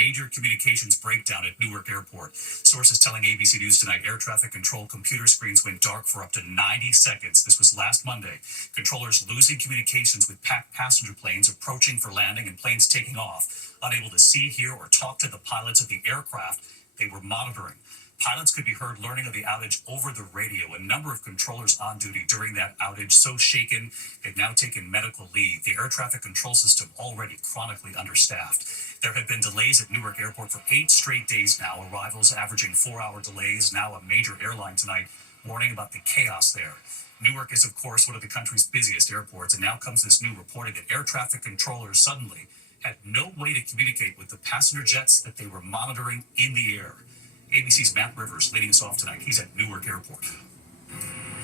major communications breakdown at Newark Airport. Sources telling ABC News tonight air traffic control computer screens went dark for up to 90 seconds. This was last Monday. Controllers losing communications with packed passenger planes approaching for landing and planes taking off, unable to see, hear, or talk to the pilots of the aircraft they were monitoring. Pilots could be heard learning of the outage over the radio. A number of controllers on duty during that outage so shaken they've now taken medical leave. The air traffic control system already chronically understaffed. There have been delays at Newark Airport for 8 straight days now, arrivals averaging 4-hour delays. Now a major airline tonight warning about the chaos there. Newark is, of course, one of the country's busiest airports, and now comes this new reporting that air traffic controllers suddenly had no way to communicate with the passenger jets that they were monitoring in the air. ABC's Matt Rivers leading us off tonight. He's at Newark Airport.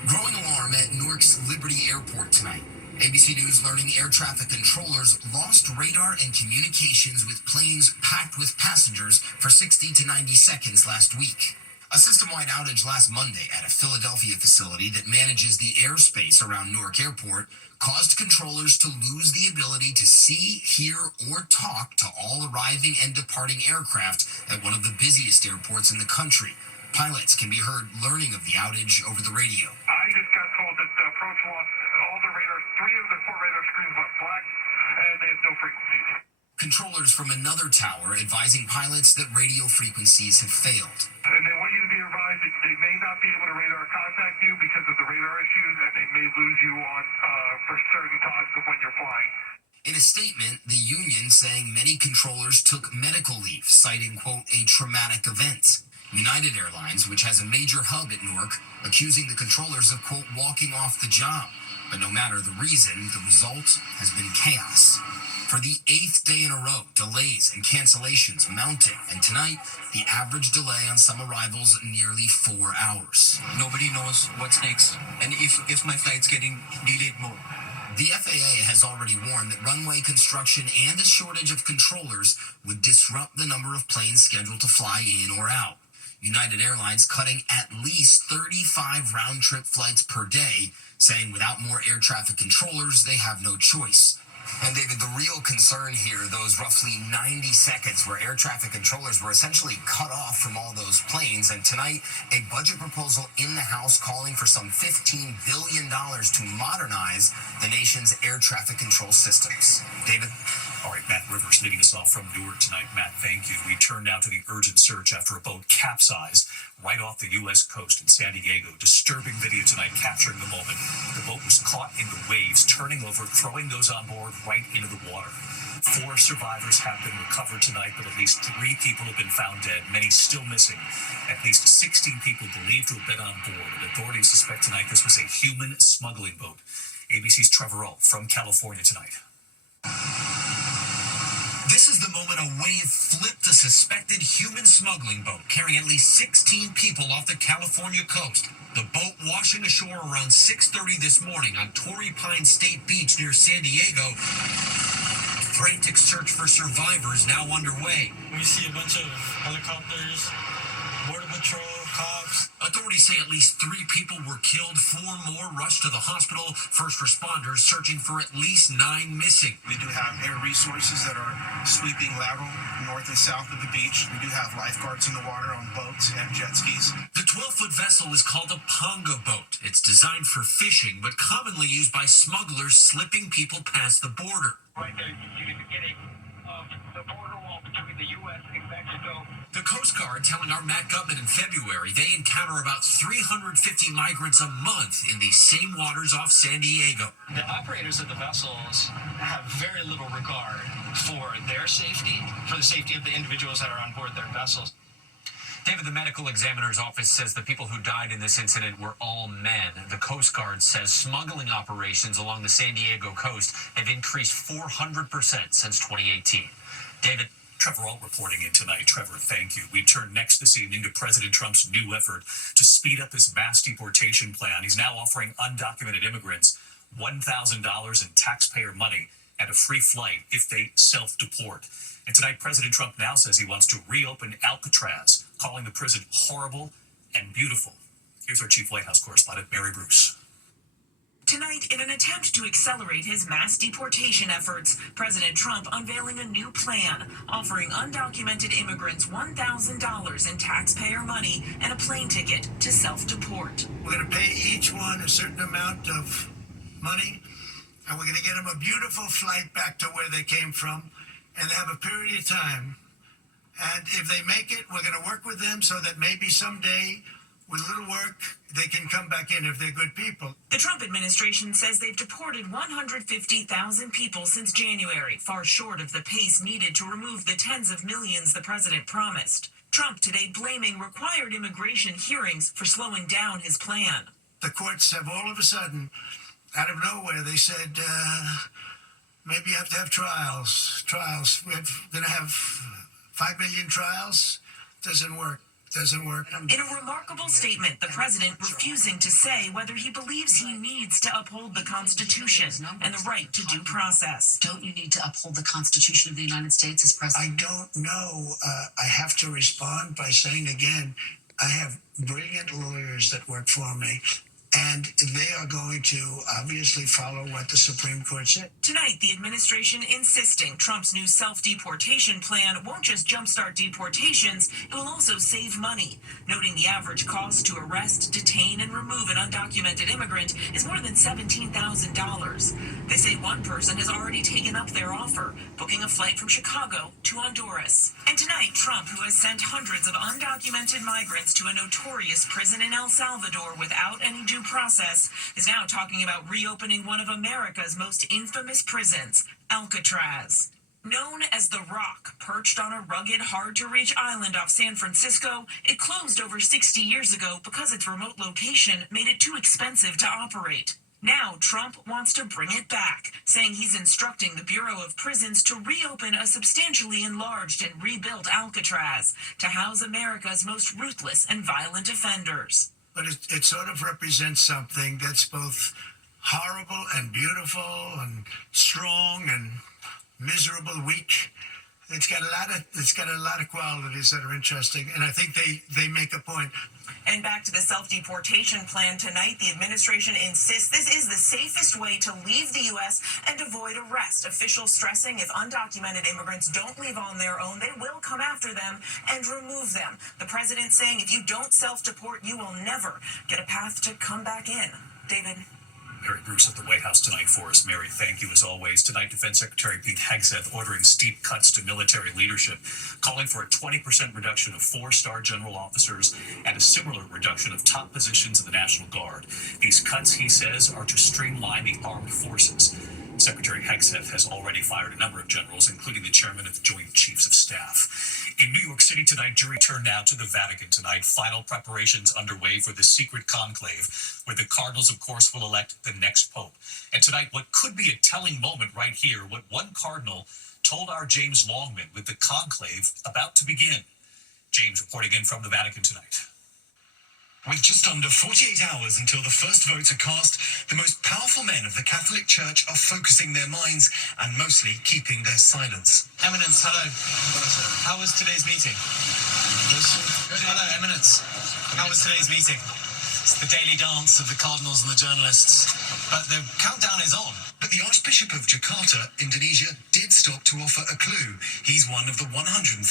Growing alarm at Newark's Liberty Airport tonight. ABC News learning air traffic controllers lost radar and communications with planes packed with passengers for 60 to 90 seconds last week. A system-wide outage last Monday at a Philadelphia facility that manages the airspace around Newark Airport caused controllers to lose the ability to see, hear, or talk to all arriving and departing aircraft at one of the busiest airports in the country. Pilots can be heard learning of the outage over the radio. I just got told that the approach lost all the radars. 3 of the 4 radar screens went black, and they have no frequencies. Controllers from another tower advising pilots that radio frequencies have failed. And they want you to be advised that they may not be able to radar contact you because of the radar issues, and they may lose you on for certain times of when you're flying. In a statement, the union saying many controllers took medical leave, citing, quote, a traumatic event. United Airlines, which has a major hub at Newark, accusing the controllers of, quote, walking off the job. But no matter the reason, the result has been chaos. For the 8th day in a row, delays and cancellations mounting, and tonight, the average delay on some arrivals nearly 4 hours. Nobody knows what's next, and if my flight's getting delayed more. The FAA has already warned that runway construction and a shortage of controllers would disrupt the number of planes scheduled to fly in or out. United Airlines cutting at least 35 round-trip flights per day, saying without more air traffic controllers, they have no choice. And David, the real concern here, those roughly 90 seconds where air traffic controllers were essentially cut off from all those planes. And tonight, a budget proposal in the House calling for some $15 billion to modernize the nation's air traffic control systems. David? All right, Matt Rivers leading us off from Newark tonight. Matt, thank you. We turn now to the urgent search after a boat capsized right off the U.S. coast in San Diego. Disturbing video tonight capturing the moment. The boat was caught in the waves, turning over, throwing those on board right into the water. 4 survivors have been recovered tonight, but at least 3 people have been found dead, many still missing. At least 16 people believed to have been on board, and authorities suspect tonight this was a human smuggling boat. ABC's Trevor O from California tonight. This is the moment a wave flipped a suspected human smuggling boat carrying at least 16 people off the California coast. The boat washing ashore around 6:30 this morning on Torrey Pines State Beach near San Diego. A frantic search for survivors now underway. We see a bunch of helicopters, Border Patrol, cops. Authorities say at least 3 people were killed, 4 more rushed to the hospital. First responders searching for at least 9 missing. We do have air resources that are sweeping lateral north and south of the beach. We do have lifeguards in the water on boats and jet skis. The 12-foot vessel is called a ponga boat. It's designed for fishing, but commonly used by smugglers slipping people past the border. Right there, you see the beginning of the border wall between the U.S. and Mexico. The Coast Guard telling our Matt Gutman in February they encounter about 350 migrants a month in these same waters off San Diego. The operators of the vessels have very little regard for their safety, for the safety of the individuals that are on board their vessels. David, the medical examiner's office says the people who died in this incident were all men. The Coast Guard says smuggling operations along the San Diego coast have increased 400% since 2018. David? Trevor Alt reporting in tonight. Trevor, thank you. We turn next this evening to President Trump's new effort to speed up his mass deportation plan. He's now offering undocumented immigrants $1,000 in taxpayer money and a free flight if they self-deport. And tonight, President Trump now says he wants to reopen Alcatraz, calling the prison horrible and beautiful. Here's our chief White House correspondent, Mary Bruce. Tonight, in an attempt to accelerate his mass deportation efforts, President Trump unveiling a new plan, offering undocumented immigrants $1,000 in taxpayer money and a plane ticket to self-deport. We're going to pay each one a certain amount of money, and we're going to get them a beautiful flight back to where they came from, and they have a period of time. And if they make it, we're going to work with them so that maybe someday, with a little work, they can come back in if they're good people. The Trump administration says they've deported 150,000 people since January, far short of the pace needed to remove the tens of millions the president promised. Trump today blaming required immigration hearings for slowing down his plan. The courts have all of a sudden, out of nowhere, they said, maybe you have to have trials. We're going to have 5 million trials. Doesn't work. In a remarkable statement, the president refusing to say whether he believes he needs to uphold the Constitution and the right to due process. Don't you need to uphold the Constitution of the United States as president? I don't know. I have to respond by saying again, I have brilliant lawyers that work for me, and they are going to obviously follow what the Supreme Court said. Tonight, the administration insisting Trump's new self-deportation plan won't just jumpstart deportations, it will also save money, noting the average cost to arrest, detain, and remove an undocumented immigrant is more than $17,000. They say one person has already taken up their offer, booking a flight from Chicago to Honduras. And tonight, Trump, who has sent hundreds of undocumented migrants to a notorious prison in El Salvador without any due process, is now talking about reopening one of America's most infamous prisons, Alcatraz. Known as The Rock, perched on a rugged, hard-to-reach island off San Francisco, it closed over 60 years ago because its remote location made it too expensive to operate. Now, Trump wants to bring it back, saying he's instructing the Bureau of Prisons to reopen a substantially enlarged and rebuilt Alcatraz to house America's most ruthless and violent offenders. But it sort of represents something that's both horrible and beautiful and strong and miserable, weak. It's got a lot of qualities that are interesting, and I think they make a point. And back to the self-deportation plan tonight, the administration insists this is the safest way to leave the U.S. and avoid arrest. Officials stressing if undocumented immigrants don't leave on their own, they will come after them and remove them. The president saying if you don't self-deport, you will never get a path to come back in. David. Mary Bruce at the White House tonight for us. Mary, thank you as always. Tonight, Defense Secretary Pete Hegseth ordering steep cuts to military leadership, calling for a 20% reduction of 4-star general officers and a similar reduction of top positions in the National Guard. These cuts, he says, are to streamline the armed forces. Secretary Hegseth has already fired a number of generals, including the chairman of the Joint Chiefs of Staff. In New York City tonight, jury turned now to the Vatican tonight. Final preparations underway for the secret conclave, where the cardinals, of course, will elect the next pope. And tonight, what could be a telling moment right here, what one cardinal told our James Longman with the conclave about to begin. James reporting in from the Vatican tonight. With just under 48 hours until the first votes are cast, the most powerful men of the Catholic Church are focusing their minds and mostly keeping their silence. Eminence, hello. How was today's meeting? Hello, Eminence. How was today's meeting? It's the daily dance of the cardinals and the journalists. But the countdown is on. But the Archbishop of Jakarta, Indonesia, did stop to offer a clue. He's one of the 133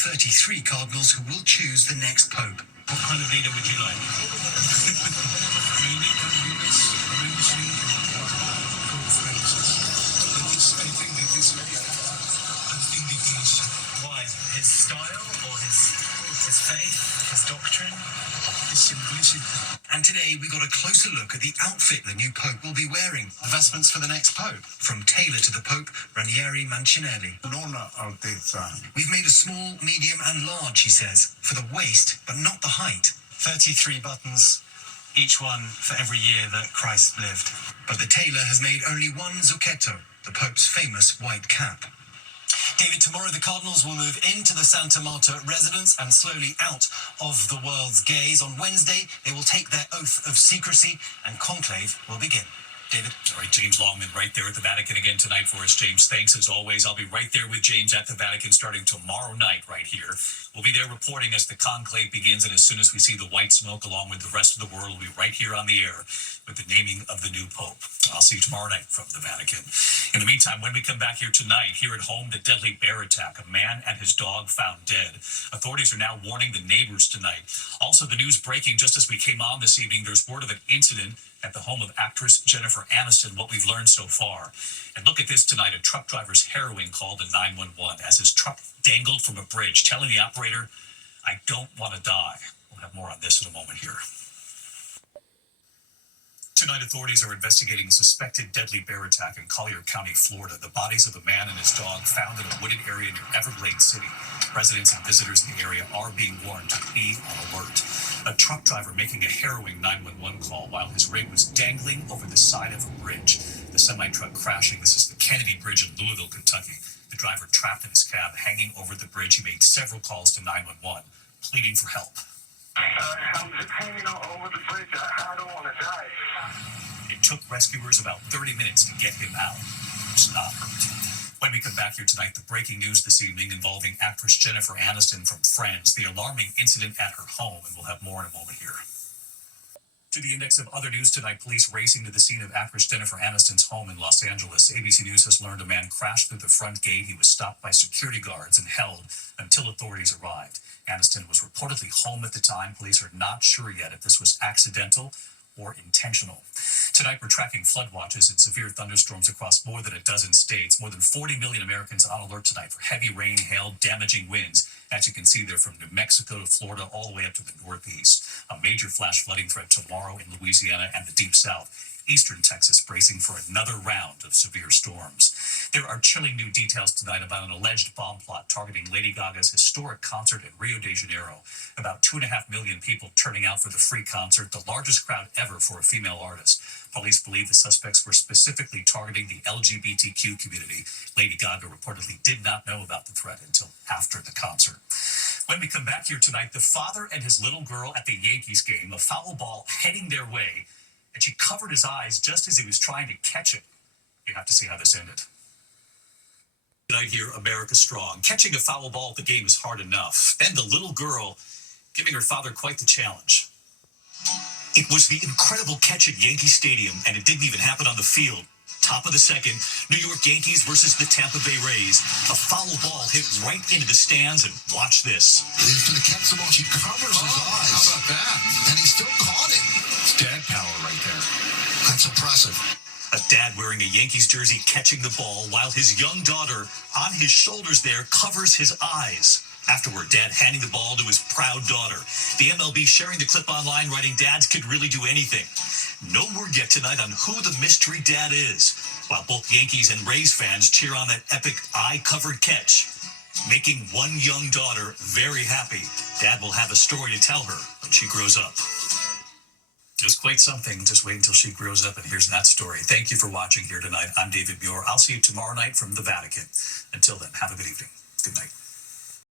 cardinals who will choose the next pope. What kind of leader would you like? Why? His style or his faith, his doctrine? His simplicity. And today we got a closer look at the outfit the new pope will be wearing. The vestments for the next pope. From tailor to the Pope, Ranieri Mancinelli. Nona Altezza. We've made a small, medium and large, he says, for the waist, but not the height. 33 buttons, each one for every year that Christ lived. But the tailor has made only one zucchetto, the Pope's famous white cap. David, tomorrow the Cardinals will move into the Santa Marta residence and slowly out of the world's gaze. On Wednesday, they will take their oath of secrecy and conclave will begin. David. All right, James Longman right there at the Vatican again tonight for us. James, thanks as always. I'll be right there with James at the Vatican starting tomorrow night right here. We'll be there reporting as the conclave begins, and as soon as we see the white smoke along with the rest of the world, we'll be right here on the air with the naming of the new pope. I'll see you tomorrow night from the Vatican. In the meantime, when we come back here tonight, here at home, the deadly bear attack. A man and his dog found dead. Authorities are now warning the neighbors tonight. Also, the news breaking just as we came on this evening, there's word of an incident at the home of actress Jennifer Aniston, what we've learned so far. And look at this tonight, a truck driver's harrowing call to 911 as his truck dangled from a bridge, telling the operator, "I don't want to die." We'll have more on this in a moment here. Tonight, authorities are investigating a suspected deadly bear attack in Collier County, Florida. The bodies of a man and his dog found in a wooded area near Everglades City. Residents and visitors in the area are being warned to be on alert. A truck driver making a harrowing 911 call while his rig was dangling over the side of a bridge. The semi-truck crashing. This is the Kennedy Bridge in Louisville, Kentucky. The driver trapped in his cab, hanging over the bridge. He made several calls to 911, pleading for help. I'm just hanging over the bridge. I don't want to die. It took rescuers about 30 minutes to get him out. He's not hurt. When we come back here tonight, the breaking news this evening involving actress Jennifer Aniston from Friends, the alarming incident at her home, and we'll have more in a moment here. To the index of other news tonight, police racing to the scene of actress Jennifer Aniston's home in Los Angeles. ABC News has learned a man crashed through the front gate. He was stopped by security guards and held until authorities arrived. Aniston was reportedly home at the time. Police are not sure yet if this was accidental or intentional. Tonight, we're tracking flood watches and severe thunderstorms across more than a dozen states. More than 40 million Americans on alert tonight for heavy rain, hail, damaging winds. As you can see, they're from New Mexico to Florida, all the way up to the Northeast. A major flash flooding threat tomorrow in Louisiana and the Deep South. Eastern Texas bracing for another round of severe storms. There are chilling new details tonight about an alleged bomb plot targeting Lady Gaga's historic concert in Rio de Janeiro. About 2.5 million people turning out for the free concert, the largest crowd ever for a female artist. Police believe the suspects were specifically targeting the LGBTQ community. Lady Gaga reportedly did not know about the threat until after the concert. When we come back here tonight, the father and his little girl at the Yankees game, a foul ball heading their way, and she covered his eyes just as he was trying to catch it. You have to see how this ended. Tonight here, America Strong. Catching a foul ball at the game is hard enough. Then the little girl giving her father quite the challenge. It was the incredible catch at Yankee Stadium, and it didn't even happen on the field. Top of the second, New York Yankees versus the Tampa Bay Rays. A foul ball hit right into the stands, and watch this. He's going to catch the ball. She covers his eyes. How about that? And he still caught it. It's dad power right there. That's impressive. A dad wearing a Yankees jersey catching the ball while his young daughter on his shoulders there covers his eyes. Afterward, dad handing the ball to his proud daughter. The MLB sharing the clip online, writing dads could really do anything. No word yet tonight on who the mystery dad is, while both Yankees and Rays fans cheer on that epic eye-covered catch. Making one young daughter very happy. Dad will have a story to tell her when she grows up. Just quite something. Just wait until she grows up and here's that story. Thank you for watching here tonight. I'm David Muir. I'll see you tomorrow night from the Vatican. Until then, have a good evening. Good night.